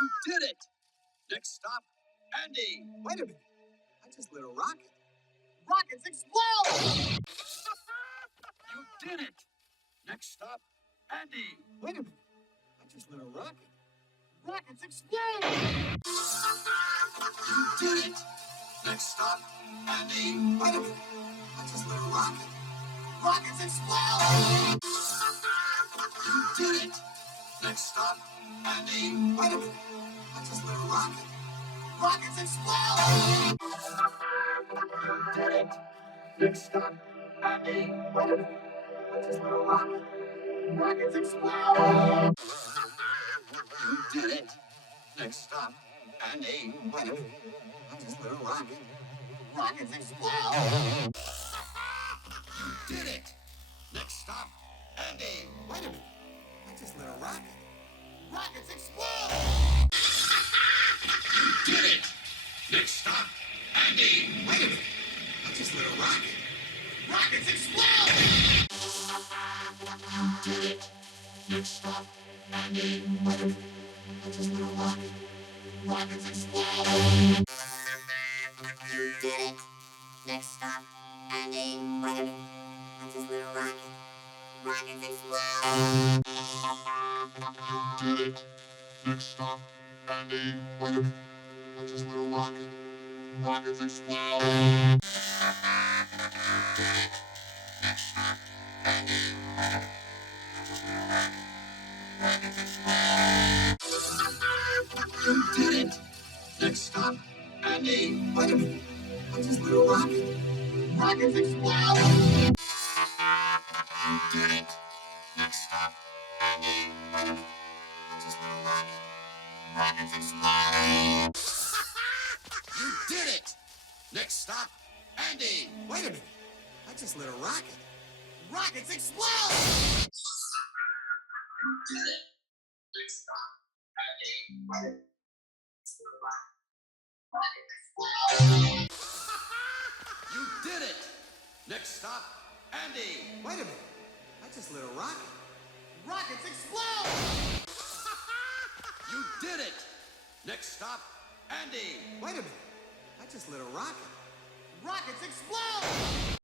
You did it! Next stop, Andy. Wait a minute. I just lit a rocket. Rockets explode! You did it! Next stop, Andy. Wait a minute. I just lit a rocket. Rockets explode! You did it! Next stop, Andy. Wait a minute. I just lit a rocket. Rockets explode! You did it! Next stop, Andy. Wait a minute. I just lit a rocket. Rockets explode! You did it! Next stop, Andy. Wait a minute. I just lit a rocket. Rockets explode! You did it! Next stop, Andy. Wait a minute. I just lit a rocket. Rockets explode! You did it! Next stop, Andy. Wait a minute. I just lit a rocket. Rockets explode! You did it! Next stop, Andy. Wait a minute. I just lit a rocket. Rockets explode! You did it! Next stop, Andy. Wait a minute. I just lit a rocket. Rockets explode! You did it. Next stop, Andy. Wait a minute. I just lit a rocket. Rockets explode! You did it! Next stop, Andy. Wait a minute. I just lit a rocket. Rockets explode! Next stop, Andy. You did it! Next stop, Andy. Wait a minute. I just lit a rocket. Rockets explode! You did it! Next stop, Andy. I just lit a rocket. Rockets explode! You did it! Next stop, Andy. Wait a minute. I just lit a rocket. Rockets explode! You did it! Next stop, Andy. You did it! Next stop, Andy. Wait a minute. I just lit a rocket. Rockets explode! You did it! Next stop, Andy. Wait a minute. I just lit a rocket. Rockets explode!